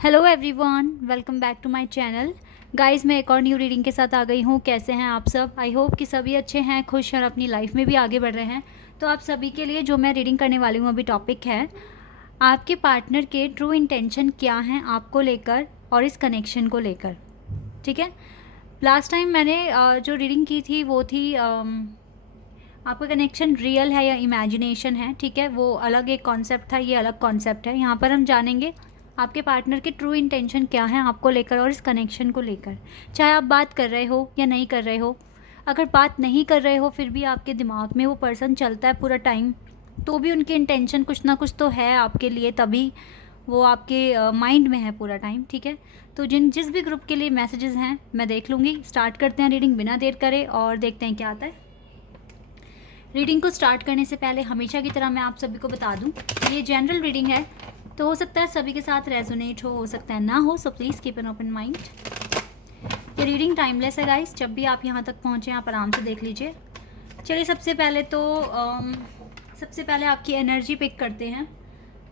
Hello everyone, welcome back to my channel. Guys, मैं एक और न्यू रीडिंग के साथ आ गई हूँ। कैसे हैं आप सब? आई होप कि सभी अच्छे हैं, खुश हैं और अपनी लाइफ में भी आगे बढ़ रहे हैं। तो आप सभी के लिए जो मैं रीडिंग करने वाली हूँ अभी टॉपिक है आपके पार्टनर के ट्रू इंटेंशन क्या हैं आपको लेकर और इस कनेक्शन को लेकर। ठीक है, लास्ट टाइम मैंने जो रीडिंग की थी वो थी आपका कनेक्शन रियल है या इमेजिनेशन है। ठीक है, वो अलग एक कॉन्सेप्ट था, ये अलग कॉन्सेप्ट है। यहाँ पर हम जानेंगे आपके पार्टनर के ट्रू इंटेंशन क्या हैं आपको लेकर और इस कनेक्शन को लेकर। चाहे आप बात कर रहे हो या नहीं कर रहे हो, अगर बात नहीं कर रहे हो फिर भी आपके दिमाग में वो पर्सन चलता है पूरा टाइम, तो भी उनके इंटेंशन कुछ ना कुछ तो है आपके लिए, तभी वो आपके माइंड में है पूरा टाइम। ठीक है, तो जिस भी ग्रुप के लिए मैसेजेस हैं मैं देख लूँगी। स्टार्ट करते हैं रीडिंग बिना देर करे और देखते हैं क्या आता है। रीडिंग को स्टार्ट करने से पहले हमेशा की तरह मैं आप सभी को बता दूं, ये जनरल रीडिंग है, तो हो सकता है सभी के साथ रेजोनेट हो सकता है ना हो, so please keep an open mind. ये रीडिंग टाइमलेस है गाइस, जब भी आप यहाँ तक पहुँचे आप आराम से देख लीजिए। चलिए, सबसे पहले आपकी एनर्जी पिक करते हैं।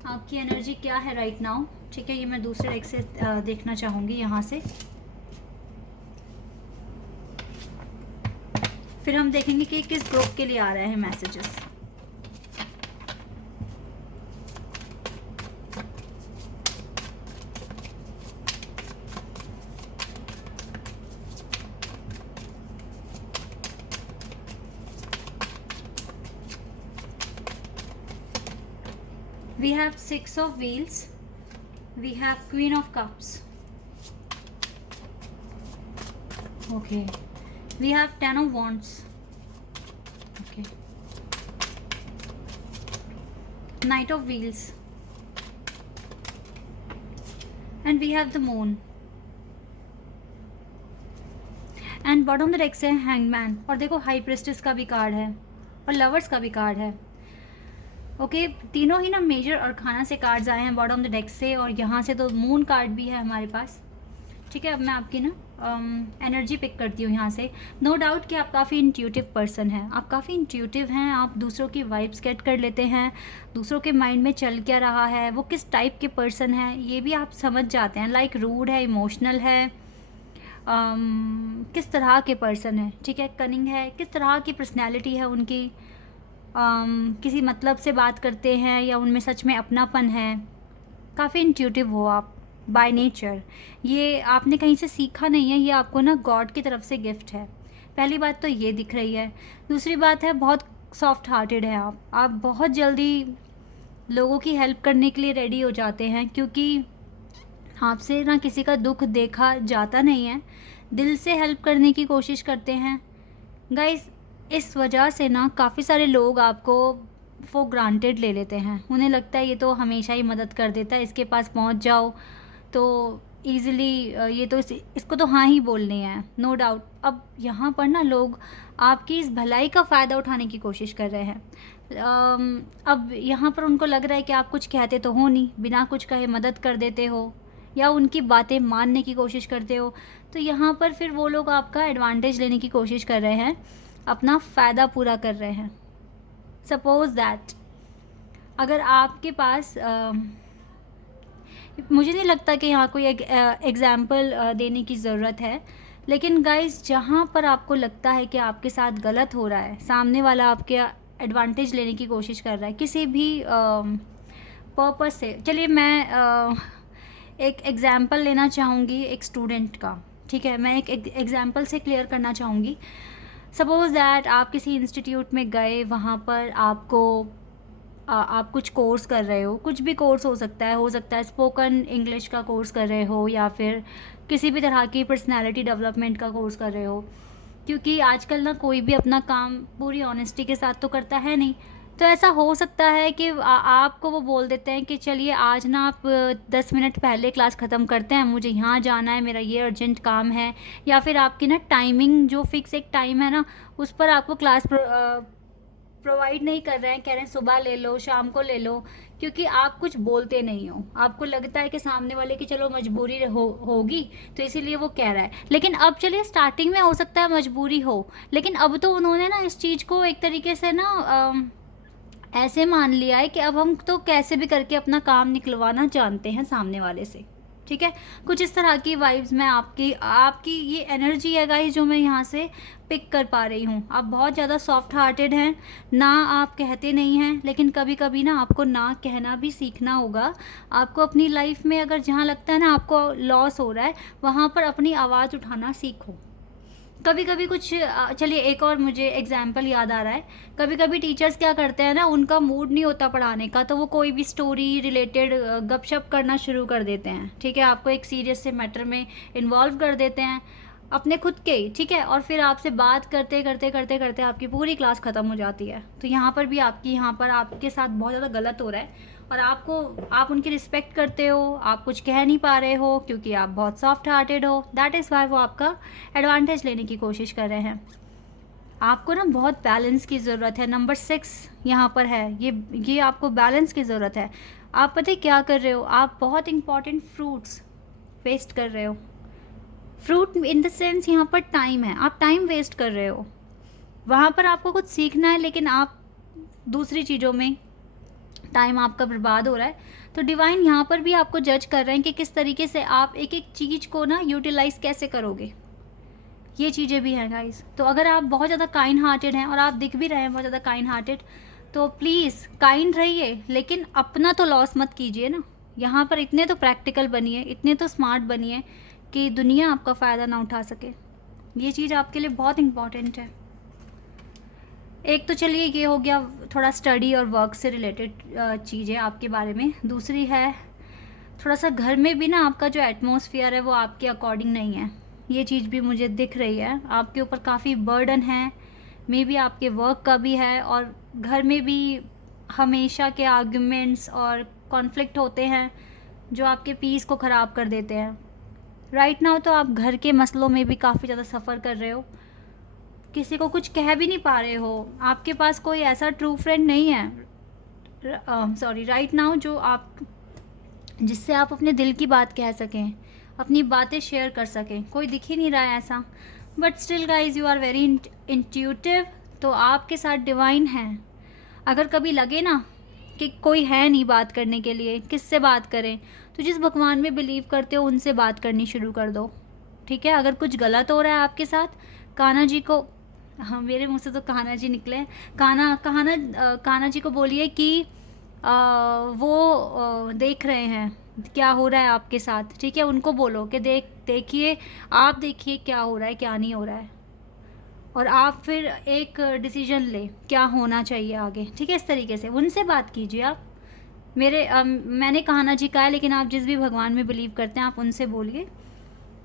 आपकी एनर्जी क्या है राइट नाउ? ठीक है, ये मैं दूसरे डेक से देखना चाहूँगी यहाँ से, फिर हम देखेंगे कि किस ग्रुप के लिए आ रहे हैं messages. We have Six of Wheels. We have Queen of Cups. Okay. We have Ten of Wands. Okay. Knight of Wheels. And we have the Moon. And bottom the deck से hangman, और देखो high prestige का भी card है और lovers का भी card है। ओके, तीनों ही ना मेजर और खाना से कार्ड्स आए हैं बॉटम द डेक से, और यहाँ से तो मून कार्ड भी है हमारे पास। ठीक है, अब मैं आपकी ना एनर्जी पिक करती हूँ यहाँ से। नो डाउट कि आप काफ़ी इंट्यूटिव पर्सन हैं, आप काफ़ी इंट्यूटिव हैं, आप दूसरों की वाइब्स गेट कर लेते हैं, दूसरों के माइंड में चल क्या रहा है, वो किस टाइप के पर्सन हैं ये भी आप समझ जाते हैं। लाइक रूड है, इमोशनल है, किस तरह के पर्सन है। ठीक है, कनिंग है, किस तरह की पर्सनैलिटी है उनकी, किसी मतलब से बात करते हैं या उनमें सच में अपनापन है। काफ़ी इंट्यूटिव हो आप बाय नेचर, ये आपने कहीं से सीखा नहीं है, ये आपको ना गॉड की तरफ से गिफ्ट है। पहली बात तो ये दिख रही है। दूसरी बात है, बहुत सॉफ्ट हार्टेड है आप बहुत जल्दी लोगों की हेल्प करने के लिए रेडी हो जाते हैं, क्योंकि आपसे ना किसी का दुख देखा जाता नहीं है, दिल से हेल्प करने की कोशिश करते हैं गाइस। इस वजह से ना काफ़ी सारे लोग आपको फॉर ग्रांटेड ले लेते हैं, उन्हें लगता है ये तो हमेशा ही मदद कर देता है, इसके पास पहुंच जाओ तो ईज़िली, ये तो इसको तो हाँ ही बोलने हैं। नो डाउट अब यहाँ पर ना लोग आपकी इस भलाई का फ़ायदा उठाने की कोशिश कर रहे हैं। अब यहाँ पर उनको लग रहा है कि आप कुछ कहते तो हो नहीं, बिना कुछ कहे मदद कर देते हो या उनकी बातें मानने की कोशिश करते हो, तो यहाँ पर फिर वो लोग आपका एडवांटेज लेने की कोशिश कर रहे हैं, अपना फ़ायदा पूरा कर रहे हैं। सपोज़ दैट अगर आपके पास मुझे नहीं लगता कि यहाँ कोई एग्ज़ाम्पल देने की ज़रूरत है, लेकिन गाइस जहाँ पर आपको लगता है कि आपके साथ गलत हो रहा है, सामने वाला आपके एडवांटेज लेने की कोशिश कर रहा है किसी भी पर्पस से। चलिए मैं एक एग्ज़ाम्पल लेना चाहूँगी एक स्टूडेंट का। ठीक है, मैं एक एग्ज़ाम्पल से क्लियर करना चाहूँगी। सपोज़ दैट आप किसी इंस्टीट्यूट में गए, वहाँ पर आप कुछ कोर्स कर रहे हो, कुछ भी कोर्स हो सकता है स्पोकन इंग्लिश का कोर्स कर रहे हो या फिर किसी भी तरह की पर्सनालिटी डेवलपमेंट का कोर्स कर रहे हो, क्योंकि आजकल ना कोई भी अपना काम पूरी ऑनेस्टी के साथ तो करता है नहीं। तो ऐसा हो सकता है कि आपको वो बोल देते हैं कि चलिए आज ना आप 10 मिनट पहले क्लास ख़त्म करते हैं, मुझे यहाँ जाना है, मेरा ये अर्जेंट काम है, या फिर आपकी ना टाइमिंग जो फिक्स एक टाइम है ना उस पर आपको क्लास प्रोवाइड नहीं कर रहे हैं, कह रहे हैं सुबह ले लो, शाम को ले लो, क्योंकि आप कुछ बोलते नहीं हो। आपको लगता है कि सामने वाले की चलो मजबूरी होगी तो इसीलिए वो कह रहा है। लेकिन अब चलिए स्टार्टिंग में हो सकता है मजबूरी हो, लेकिन अब तो उन्होंने ना इस चीज़ को एक तरीके से ना ऐसे मान लिया है कि अब हम तो कैसे भी करके अपना काम निकलवाना जानते हैं सामने वाले से। ठीक है। कुछ इस तरह की वाइब्स मैं आपकी आपकी ये एनर्जी है गाइस जो मैं यहाँ से पिक कर पा रही हूँ। आप बहुत ज़्यादा सॉफ्ट हार्टेड हैं, ना आप कहते नहीं हैं, लेकिन कभी कभी ना आपको ना कहना भी सीखना होगा। आपको अपनी लाइफ में अगर जहाँ लगता है ना आपको लॉस हो रहा है, वहाँ पर अपनी आवाज़ उठाना सीखो। कभी कभी कुछ चलिए एक और मुझे एग्जाम्पल याद आ रहा है। कभी कभी टीचर्स क्या करते हैं ना, उनका मूड नहीं होता पढ़ाने का, तो वो कोई भी स्टोरी रिलेटेड गपशप करना शुरू कर देते हैं। ठीक है, आपको एक सीरियस से मैटर में इन्वॉल्व कर देते हैं अपने खुद के ही। ठीक है, और फिर आपसे बात करते करते करते करते आपकी पूरी क्लास ख़त्म हो जाती है। तो यहाँ पर भी यहाँ पर आपके साथ बहुत ज़्यादा गलत हो रहा है, और आप उनकी रिस्पेक्ट करते हो, आप कुछ कह नहीं पा रहे हो क्योंकि आप बहुत सॉफ्ट हार्टेड हो। दैट इज़ वाई वो आपका एडवांटेज लेने की कोशिश कर रहे हैं। आपको ना बहुत बैलेंस की ज़रूरत है। नंबर 6 यहाँ पर है, ये आपको बैलेंस की ज़रूरत है। आप पता है क्या कर रहे हो, आप बहुत इंपॉर्टेंट फ्रूट्स वेस्ट कर रहे हो। फ्रूट इन द सेंस यहाँ पर टाइम है, आप टाइम वेस्ट कर रहे हो। वहाँ पर आपको कुछ सीखना है, लेकिन आप दूसरी चीज़ों में टाइम आपका बर्बाद हो रहा है। तो डिवाइन यहाँ पर भी आपको जज कर रहे हैं कि किस तरीके से आप एक एक चीज़ को ना यूटिलाइज़ कैसे करोगे। ये चीज़ें भी हैं गाइस। तो अगर आप बहुत ज़्यादा काइंड हार्टेड हैं, और आप दिख भी रहे हैं बहुत ज़्यादा काइंड हार्टेड, तो प्लीज़ काइंड रहिए, लेकिन अपना तो लॉस मत कीजिए ना। यहाँ पर इतने तो प्रैक्टिकल बनिए, इतने तो स्मार्ट बनिए कि दुनिया आपका फ़ायदा ना उठा सके। ये चीज़ आपके लिए बहुत इम्पॉर्टेंट है। एक तो चलिए ये हो गया थोड़ा स्टडी और वर्क से रिलेटेड चीज़ें आपके बारे में। दूसरी है थोड़ा सा घर में भी ना आपका जो एटमॉस्फेयर है वो आपके अकॉर्डिंग नहीं है। ये चीज़ भी मुझे दिख रही है, आपके ऊपर काफ़ी बर्डन है, मे बी आपके वर्क का भी है, और घर में भी हमेशा के आर्ग्यूमेंट्स और कॉन्फ्लिक्ट होते हैं जो आपके पीस को ख़राब कर देते हैं। राइट नाउ तो आप घर के मसलों में भी काफ़ी ज़्यादा सफ़र कर रहे हो, किसी को कुछ कह भी नहीं पा रहे हो, आपके पास कोई ऐसा ट्रू फ्रेंड नहीं है राइट नाउ जो आप जिससे आप अपने दिल की बात कह सकें, अपनी बातें शेयर कर सकें। कोई दिख ही नहीं रहा है ऐसा। But still guys you are very intuitive, तो आपके साथ डिवाइन है। अगर कभी लगे ना कि कोई है नहीं बात करने के लिए, किससे बात करें, तो जिस भगवान में बिलीव करते हो उनसे बात करनी शुरू कर दो। ठीक है, अगर कुछ गलत हो रहा है आपके साथ, कान्हा जी को, हाँ मेरे मुंह से तो कान्हा जी निकले, कान्हा जी को बोलिए कि वो देख रहे हैं क्या हो रहा है आपके साथ। ठीक है, उनको बोलो कि देखिए आप देखिए क्या हो रहा है क्या नहीं हो रहा है, और आप फिर एक डिसीजन ले क्या होना चाहिए आगे। ठीक है, इस तरीके से उनसे बात कीजिए आप। मैंने कान्हा जी कहा है, लेकिन आप जिस भी भगवान में बिलीव करते हैं आप उनसे बोलिए,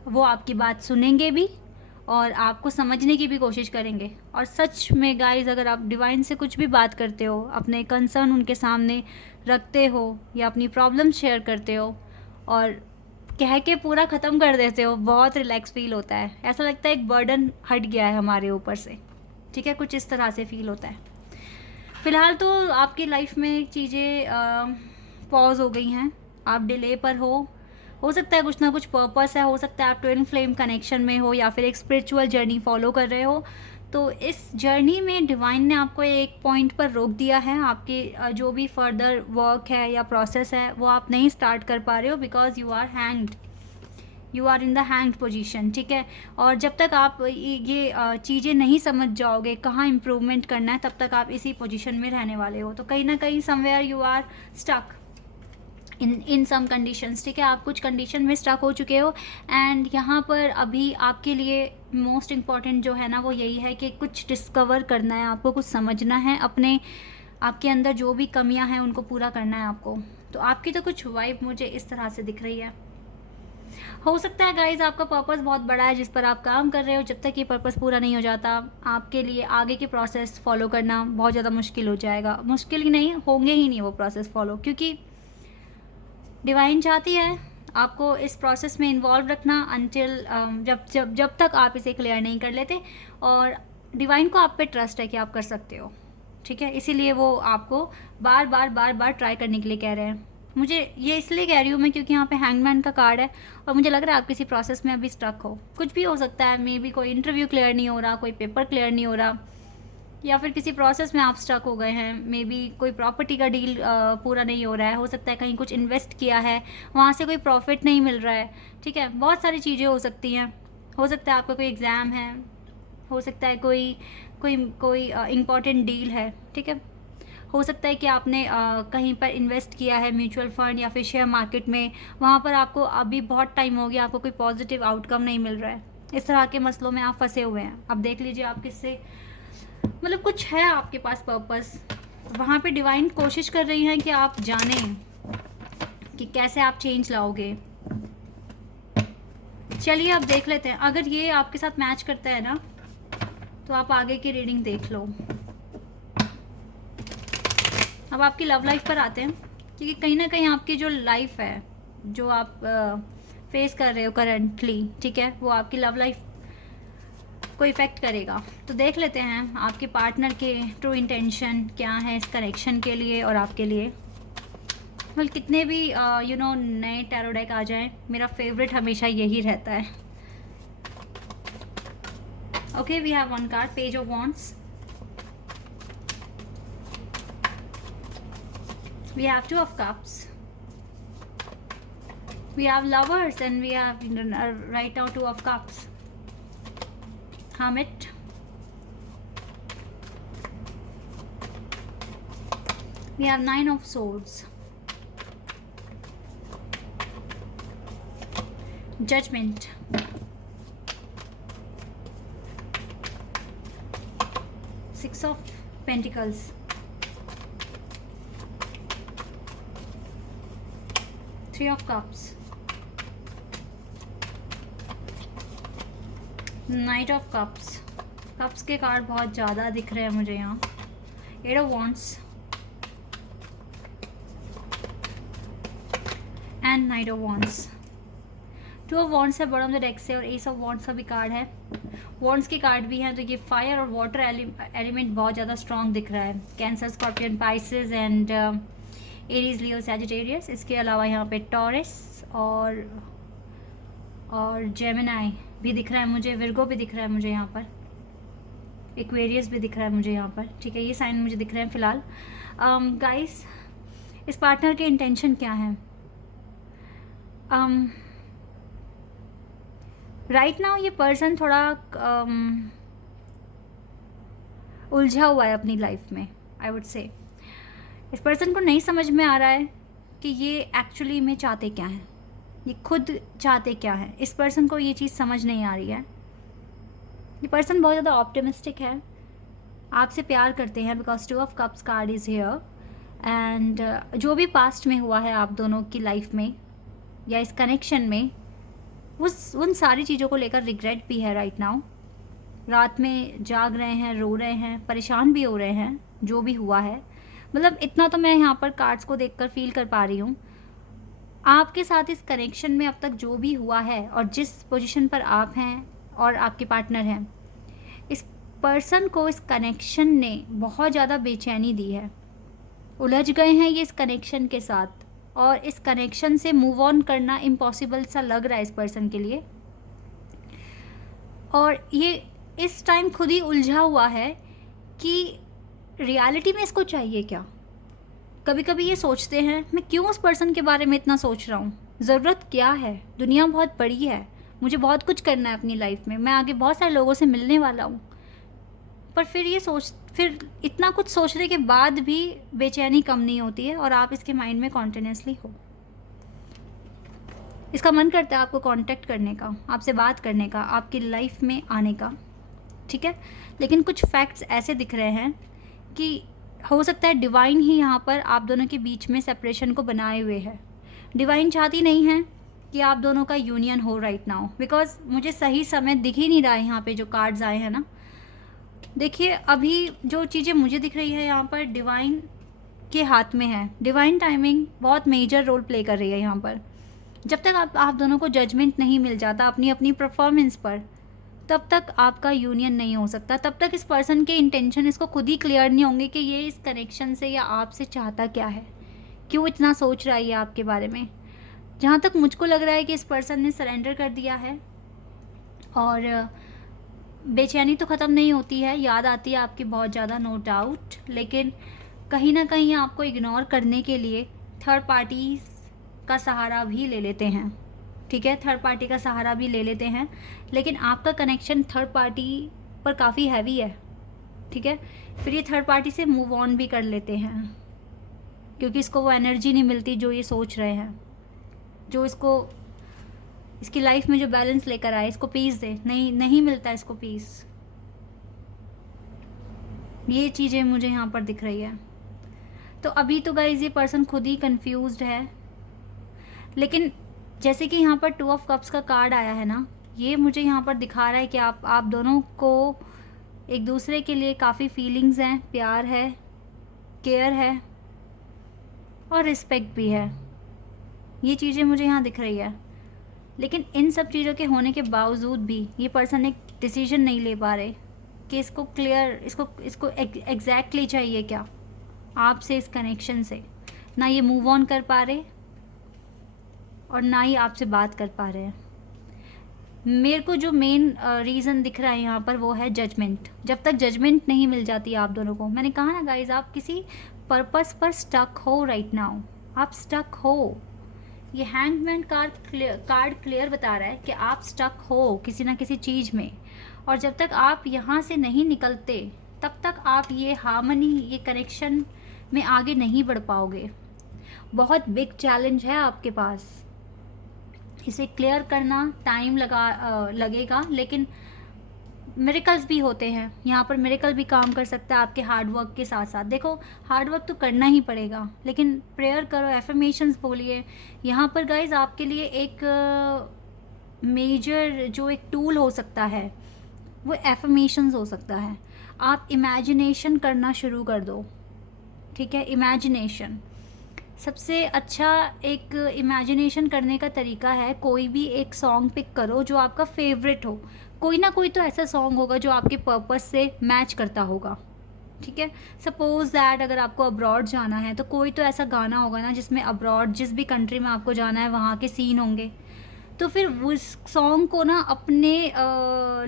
वो आपकी बात सुनेंगे भी और आपको समझने की भी कोशिश करेंगे। और सच में गाइस, अगर आप डिवाइन से कुछ भी बात करते हो, अपने कंसर्न उनके सामने रखते हो या अपनी प्रॉब्लम शेयर करते हो और कह के पूरा ख़त्म कर देते हो, बहुत रिलैक्स फील होता है। ऐसा लगता है एक बर्डन हट गया है हमारे ऊपर से। ठीक है, कुछ इस तरह से फील होता है। फ़िलहाल तो आपकी लाइफ में चीज़ें पॉज हो गई हैं, आप डिले पर हो सकता है कुछ ना कुछ पर्पस है, हो सकता है आप ट्विन फ्लेम कनेक्शन में हो या फिर एक स्पिरिचुअल जर्नी फॉलो कर रहे हो। तो इस जर्नी में डिवाइन ने आपको एक पॉइंट पर रोक दिया है। आपके जो भी फर्दर वर्क है या प्रोसेस है वो आप नहीं स्टार्ट कर पा रहे हो, because you are in the hanged position. ठीक है, और जब तक आप ये चीज़ें नहीं समझ जाओगे कहाँ इम्प्रूवमेंट करना है, तब तक आप इसी पोजीशन में रहने वाले हो। तो कहीं ना कहीं somewhere you are stuck in some conditions. ठीक है, आप कुछ कंडीशन में स्टक हो चुके हो, एंड यहाँ पर अभी आपके लिए मोस्ट इम्पॉर्टेंट जो है ना वो यही है कि कुछ डिस्कवर करना है, आपको कुछ समझना है, आपके अंदर जो भी कमियां हैं उनको पूरा करना है आपको। तो आपकी तो कुछ वाइब मुझे इस तरह से दिख रही है। हो सकता है गाइज आपका पर्पस बहुत बड़ा है जिस पर आप काम कर रहे हो। जब तक ये पर्पस पूरा नहीं हो जाता, आपके लिए आगे के प्रोसेस फॉलो करना बहुत ज़्यादा मुश्किल हो जाएगा। मुश्किल ही नहीं, होंगे ही नहीं वो प्रोसेस फॉलो, क्योंकि डिवाइन चाहती है आपको इस प्रोसेस में इन्वॉल्व रखना अंटिल जब तक आप इसे क्लियर नहीं कर लेते। और डिवाइन को आप पे ट्रस्ट है कि आप कर सकते हो। ठीक है, इसीलिए वो आपको बार बार ट्राई करने के लिए कह रहे हैं। मुझे ये इसलिए कह रही हूँ मैं क्योंकि यहाँ पे हैंगमैन का कार्ड है, और मुझे लग रहा है आप किसी प्रोसेस में अभी स्टक हो। कुछ भी हो सकता है, मे बी कोई इंटरव्यू क्लियर नहीं हो रहा, कोई पेपर क्लियर नहीं हो रहा, या फिर किसी प्रोसेस में आप स्टक हो गए हैं, मे बी कोई प्रॉपर्टी का डील पूरा नहीं हो रहा है, हो सकता है कहीं कुछ इन्वेस्ट किया है, वहाँ से कोई प्रॉफिट नहीं मिल रहा है, ठीक है, बहुत सारी चीज़ें हो सकती हैं। हो सकता है आपका कोई एग्ज़ाम है, हो सकता है कोई कोई कोई इम्पॉर्टेंट डील है, ठीक है, हो सकता है कि आपने कहीं पर इन्वेस्ट किया है म्यूचुअल फंड या फिर शेयर मार्केट में, वहाँ पर आपको अभी बहुत टाइम हो गया, आपको कोई पॉजिटिव आउटकम नहीं मिल रहा है, इस तरह के मसलों में आप फंसे हुए हैं। अब देख लीजिए आप किससे, मतलब कुछ है आपके पास पर्पस, वहाँ पे डिवाइन कोशिश कर रही हैं कि आप जानें कि कैसे आप चेंज लाओगे। चलिए अब देख लेते हैं, अगर ये आपके साथ मैच करता है ना तो आप आगे की रीडिंग देख लो। अब आपकी लव लाइफ पर आते हैं, क्योंकि कहीं ना कहीं आपकी जो लाइफ है, जो आप फेस कर रहे हो करंटली, ठीक है, वो आपकी लव लाइफ को इफ़ेक्ट करेगा। तो देख लेते हैं आपके पार्टनर के ट्रू इंटेंशन क्या है इस कनेक्शन के लिए और आपके लिए। मतलब कितने भी नए टैरो डेक आ जाएं, मेरा फेवरेट हमेशा यही रहता है। Okay, we have one card, page of wands, we have two of cups, we have lovers, and we have right now two of cups, hermit, we have nine of swords, judgment, six of pentacles, Three of Cups, Knight of Cups, cups के card बहुत ज़्यादा दिख रहे हैं मुझे यहाँ, Eight of Wands and Knight of Wands, Two of Wands है bottom of the deck से, और Ace of Wands का भी कार्ड है। वॉन्ड्स के कार्ड भी हैं, तो ये फायर और वाटर एलिमेंट बहुत ज़्यादा स्ट्रॉन्ग दिख रहा है। Cancer, scorpion, Pisces and Aries, Leo, Sagittarius. इसके अलावा यहाँ पे टॉरस और जेमिनाई भी दिख रहा है मुझे, विर्गो भी दिख रहा है मुझे यहाँ पर, एक्वेरियस भी दिख रहा है मुझे यहाँ पर, ठीक है, ये साइन मुझे दिख रहे हैं फ़िलहाल। गाइस, इस पार्टनर के इंटेंशन क्या है? राइट नाउ ये पर्सन थोड़ा उलझा हुआ है अपनी लाइफ में, आई वुड से। इस पर्सन को नहीं समझ में आ रहा है कि ये एक्चुअली में चाहते क्या हैं, ये खुद चाहते क्या हैं। इस पर्सन को ये चीज़ समझ नहीं आ रही है। ये पर्सन बहुत ज़्यादा ऑप्टिमिस्टिक है, आपसे प्यार करते हैं, because two of cups card is here. And जो भी पास्ट में हुआ है आप दोनों की लाइफ में या इस कनेक्शन में, उन सारी चीज़ों को लेकर रिग्रेट भी है राइट नाउ। रात में जाग रहे हैं, रो रहे हैं, परेशान भी हो रहे हैं जो भी हुआ है। मतलब इतना तो मैं यहाँ पर कार्ड्स को देखकर फील कर पा रही हूँ। आपके साथ इस कनेक्शन में अब तक जो भी हुआ है और जिस पोजीशन पर आप हैं और आपके पार्टनर हैं, इस पर्सन को इस कनेक्शन ने बहुत ज़्यादा बेचैनी दी है। उलझ गए हैं ये इस कनेक्शन के साथ, और इस कनेक्शन से मूव ऑन करना इम्पॉसिबल सा लग रहा है इस पर्सन के लिए। और ये इस टाइम खुद ही उलझा हुआ है कि रियलिटी में इसको चाहिए क्या। कभी कभी ये सोचते हैं, मैं क्यों उस पर्सन के बारे में इतना सोच रहा हूँ, ज़रूरत क्या है, दुनिया बहुत बड़ी है, मुझे बहुत कुछ करना है अपनी लाइफ में, मैं आगे बहुत सारे लोगों से मिलने वाला हूँ। पर फिर इतना कुछ सोचने के बाद भी बेचैनी कम नहीं होती है, और आप इसके माइंड में कॉन्टिन्यूसली हो। इसका मन करता है आपको कांटेक्ट करने का, आपसे बात करने का, आपकी लाइफ में आने का, ठीक है। लेकिन कुछ फैक्ट्स ऐसे दिख रहे हैं कि हो सकता है डिवाइन ही यहाँ पर आप दोनों के बीच में सेपरेशन को बनाए हुए है। डिवाइन चाहती नहीं है कि आप दोनों का यूनियन हो राइट नाउ, बिकॉज मुझे सही समय दिख ही नहीं रहा है यहाँ पे जो कार्ड्स आए हैं ना। देखिए, अभी जो चीज़ें मुझे दिख रही है यहाँ पर डिवाइन के हाथ में है। डिवाइन टाइमिंग बहुत मेजर रोल प्ले कर रही है यहाँ पर। जब तक आप दोनों को जजमेंट नहीं मिल जाता अपनी अपनी परफॉर्मेंस पर, तब तक आपका यूनियन नहीं हो सकता। तब तक इस पर्सन के इंटेंशन इसको खुद ही क्लियर नहीं होंगे कि ये इस कनेक्शन से या आपसे चाहता क्या है, क्यों इतना सोच रहा है ये आपके बारे में। जहाँ तक मुझको लग रहा है कि इस पर्सन ने सरेंडर कर दिया है, और बेचैनी तो ख़त्म नहीं होती है, याद आती है आपकी बहुत ज़्यादा, नो डाउट, लेकिन कहीं ना कहीं आपको इग्नोर करने के लिए थर्ड पार्टीज़ का सहारा भी ले लेते हैं। ठीक है, थर्ड पार्टी का सहारा भी ले लेते हैं, लेकिन आपका कनेक्शन थर्ड पार्टी पर काफ़ी हैवी है। ठीक है, फिर ये थर्ड पार्टी से मूव ऑन भी कर लेते हैं, क्योंकि इसको वो एनर्जी नहीं मिलती जो ये सोच रहे हैं, जो इसकी लाइफ में जो बैलेंस लेकर आए, इसको पीस दे, नहीं मिलता इसको पीस। ये चीज़ें मुझे यहाँ पर दिख रही है। तो अभी तो गाइज ये पर्सन खुद ही कंफ्यूज्ड है, लेकिन जैसे कि यहाँ पर 2 ऑफ कप्स का कार्ड आया है ना, ये मुझे यहाँ पर दिखा रहा है कि आप दोनों को एक दूसरे के लिए काफ़ी फीलिंग्स हैं, प्यार है, केयर है और रिस्पेक्ट भी है। ये चीज़ें मुझे यहाँ दिख रही है, लेकिन इन सब चीज़ों के होने के बावजूद भी ये पर्सन एक डिसीजन नहीं ले पा रहे कि इसको एग्जैक्टली चाहिए क्या आपसे, इस कनेक्शन से। ना ये मूव ऑन कर पा रहे और ना ही आपसे बात कर पा रहे हैं। मेरे को जो मेन रीज़न दिख रहा है यहाँ पर वो है जजमेंट। जब तक जजमेंट नहीं मिल जाती आप दोनों को, मैंने कहा ना गाइज, आप किसी पर्पस पर स्टक हो राइट नाउ, आप स्टक हो। ये हैंगमैन कार्ड क्लियर बता रहा है कि आप स्टक हो किसी ना किसी चीज़ में, और जब तक आप यहाँ से नहीं निकलते तब तक आप ये हार्मनी, ये कनेक्शन में आगे नहीं बढ़ पाओगे। बहुत बिग चैलेंज है आपके पास, इसे क्लियर करना टाइम लगेगा, लेकिन मिरेकल्स भी होते हैं यहाँ पर। मिरेकल भी काम कर सकता है आपके हार्डवर्क के साथ साथ। देखो, हार्डवर्क तो करना ही पड़ेगा, लेकिन प्रेयर करो, एफर्मेशंस बोलिए। यहाँ पर गाइज आपके लिए एक मेजर जो एक टूल हो सकता है वो एफर्मेशंस हो सकता है। आप इमेजिनेशन करना शुरू कर दो। ठीक है, इमेजिनेशन सबसे अच्छा एक इमेजिनेशन करने का तरीका है, कोई भी एक सॉन्ग पिक करो जो आपका फेवरेट हो। कोई ना कोई तो ऐसा सॉन्ग होगा जो आपके पर्पस से मैच करता होगा। ठीक है, सपोज दैट अगर आपको अब्रॉड जाना है तो कोई तो ऐसा गाना होगा ना जिसमें अब्रॉड, जिस भी कंट्री में आपको जाना है वहाँ के सीन होंगे। तो फिर उस सॉन्ग को ना अपने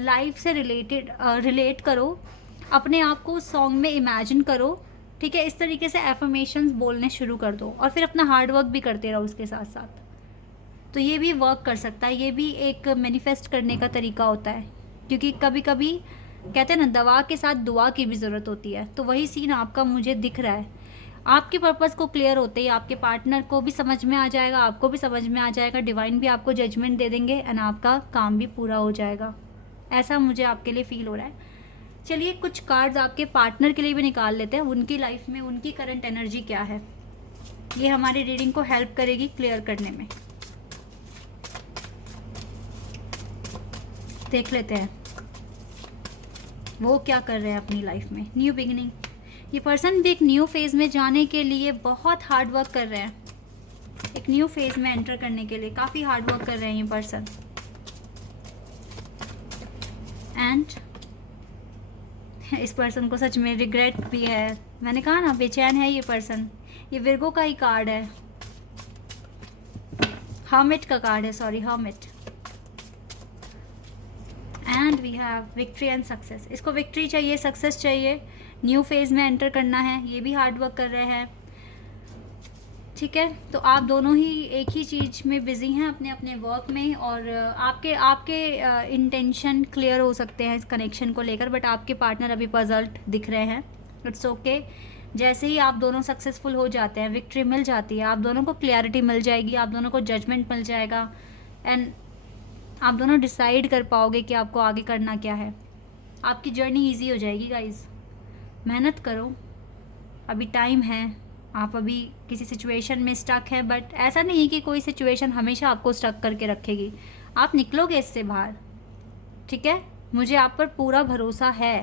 लाइफ से रिलेट करो, अपने आप को उस सॉन्ग में इमेजिन करो। ठीक है, इस तरीके से एफर्मेशंस बोलने शुरू कर दो और फिर अपना हार्ड वर्क भी करते रहो उसके साथ साथ। तो ये भी वर्क कर सकता है, ये भी एक मैनिफेस्ट करने का तरीका होता है, क्योंकि कभी कभी कहते हैं ना, दवा के साथ दुआ की भी ज़रूरत होती है। तो वही सीन आपका मुझे दिख रहा है। आपके पर्पस को क्लियर होते ही आपके पार्टनर को भी समझ में आ जाएगा, आपको भी समझ में आ जाएगा, डिवाइन भी आपको जजमेंट दे देंगे एंड आपका काम भी पूरा हो जाएगा। ऐसा मुझे आपके लिए फील हो रहा है। चलिए कुछ कार्ड्स आपके पार्टनर के लिए भी निकाल लेते हैं, उनकी लाइफ में उनकी करंट एनर्जी क्या है, ये हमारी रीडिंग को हेल्प करेगी क्लियर करने में। देख लेते हैं वो क्या कर रहे हैं अपनी लाइफ में। न्यू बिगिनिंग, ये पर्सन भी एक न्यू फेज़ में जाने के लिए बहुत हार्ड वर्क कर रहे हैं। एक न्यू फेज़ में एंटर करने के लिए काफ़ी हार्ड वर्क कर रहे हैं ये पर्सन। एंड इस पर्सन को सच में रिग्रेट भी है। मैंने कहा ना, बेचैन है ये पर्सन। ये विर्गो का ही कार्ड है, हर्मिट का कार्ड है, sorry, hermit. And we have victory and success. इसको विक्ट्री चाहिए, सक्सेस चाहिए, न्यू फेज़ में एंटर करना है। ये भी हार्ड वर्क कर रहे हैं। ठीक है, तो आप दोनों ही एक ही चीज़ में बिज़ी हैं, अपने अपने वर्क में, और आपके इंटेंशन क्लियर हो सकते हैं इस कनेक्शन को लेकर, बट आपके पार्टनर अभी पजल्ड दिख रहे हैं। इट्स ओके, जैसे ही आप दोनों सक्सेसफुल हो जाते हैं, विक्ट्री मिल जाती है, आप दोनों को क्लैरिटी मिल जाएगी, आप दोनों को जजमेंट मिल जाएगा एंड आप दोनों डिसाइड कर पाओगे कि आपको आगे करना क्या है। आपकी जर्नी ईजी हो जाएगी गाइज। मेहनत करो, अभी टाइम है। आप अभी किसी सिचुएशन में स्टक है, बट ऐसा नहीं है कि कोई सिचुएशन हमेशा आपको स्टक करके रखेगी। आप निकलोगे इससे बाहर। ठीक है, मुझे आप पर पूरा भरोसा है।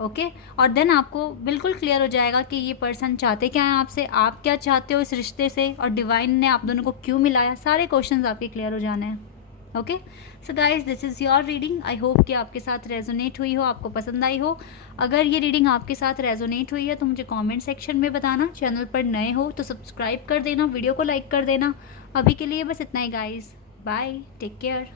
ओके, और देन आपको बिल्कुल क्लियर हो जाएगा कि ये पर्सन चाहते क्या हैं आपसे, आप क्या चाहते हो इस रिश्ते से, और डिवाइन ने आप दोनों को क्यों मिलाया। सारे क्वेश्चंस आपके क्लियर हो जाने हैं। Okay, so guys, this is your reading. I hope कि आपके साथ रेजोनेट हुई हो, आपको पसंद आई हो। अगर ये रीडिंग आपके साथ रेजोनेट हुई है तो मुझे कमेंट सेक्शन में बताना। चैनल पर नए हो तो सब्सक्राइब कर देना, वीडियो को लाइक कर देना। अभी के लिए बस इतना ही गाइज। Bye, take care.